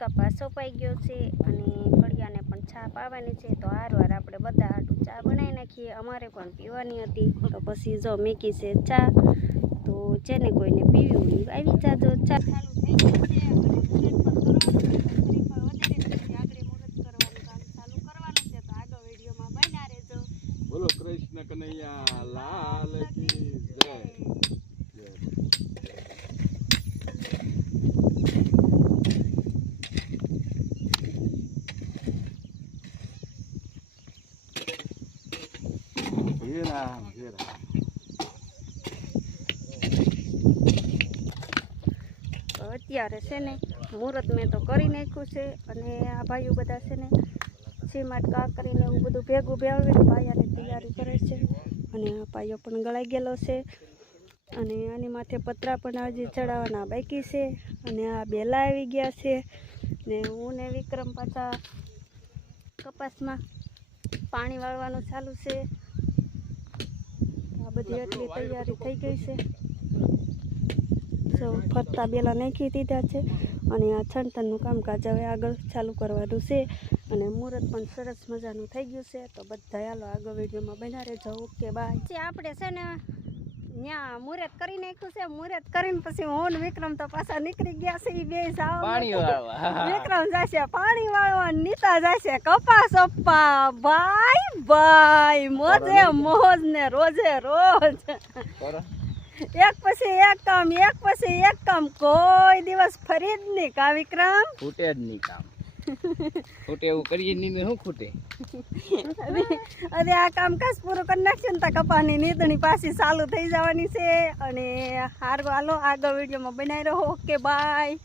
કપા સોપાઈ ગયો છે અને કડિયાને પણ ચા પાવાની છે. તો હારવાર આપણે બધા હાટું ચા બનાવી નાખીએ. અમારે પણ પીવાની હતી. તો પછી જો મેકી છે ચા, તો જેને કોઈને પીવી હોય આવી જાજો ચા. ચાલુ થઈ ગઈ છે અને મુહૂર્ત પણ કરવાનું છે. થોડીક વાર વધારે પછી આગળ મુહૂર્ત કરવાનું કામ ચાલુ કરવાનું છે તો આગળ વિડીયોમાં બન્યા રહેજો બોલો કૃષ્ણ કનૈયા લાલ કી જય જય. હે રામ અત્યારે છે ને, મુહૂર્ત મેં તો કરી નાખ્યું છે અને આ ભાઈઓ બધા છે ને સીમાટ કા કરીને એવું બધું ભેગું ભેળવીને પાયાની તૈયારી કરે છે અને આ પાયો પણ ગળાઈ ગયેલો છે અને આની માથે પતરા પણ આજે ચડાવવાના બાકી છે અને આ બેલા આવી ગયા છે ને હું ને વિક્રમ પાછા કપાસમાં પાણી વાળવાનું ચાલુ છે. બધી એટલી તૈયારી થઈ ગઈ છે. સૌ ફરતા બેલા નાખી દીધા છે અને આ છણતરનું કામકાજ હવે આગળ ચાલુ કરવાનું છે અને મુહૂર્ત પણ સરસ મજાનું થઈ ગયું છે. તો બધા હાલો આગળ વિડીયોમાં બનારે જવું કે બાય. જે આપણે છે ને ત્યાં મુરત કરી નાખ્યું છે મુરત કરીને પછી હું વિક્રમ તો પાછા નીકળી ગયા છે એ બે સાવ પાણી વાળવા. વિક્રમ જશે પાણી વાળવા નીતા જશે. કપાસ અપ્પા ભાઈ ભાઈ મોજે મોજ ને રોજે રોજ. એક પછી એક કામ એક પછી એક કામ. કોઈ દિવસ ફરી જ નહીં કા વિક્રમ? ફૂટે જ નહીં કામ. ખૂટે એવું કરીએ નહીં શું ખૂટે? અરે આ કામકાજ પૂરું કરી નાખશે ને તો કપાની નીંદણી પાછી ચાલુ થઈ જવાની છે અને હાર, હાલો આગળ વિડીયોમાં બનાવી રહો. Okay bye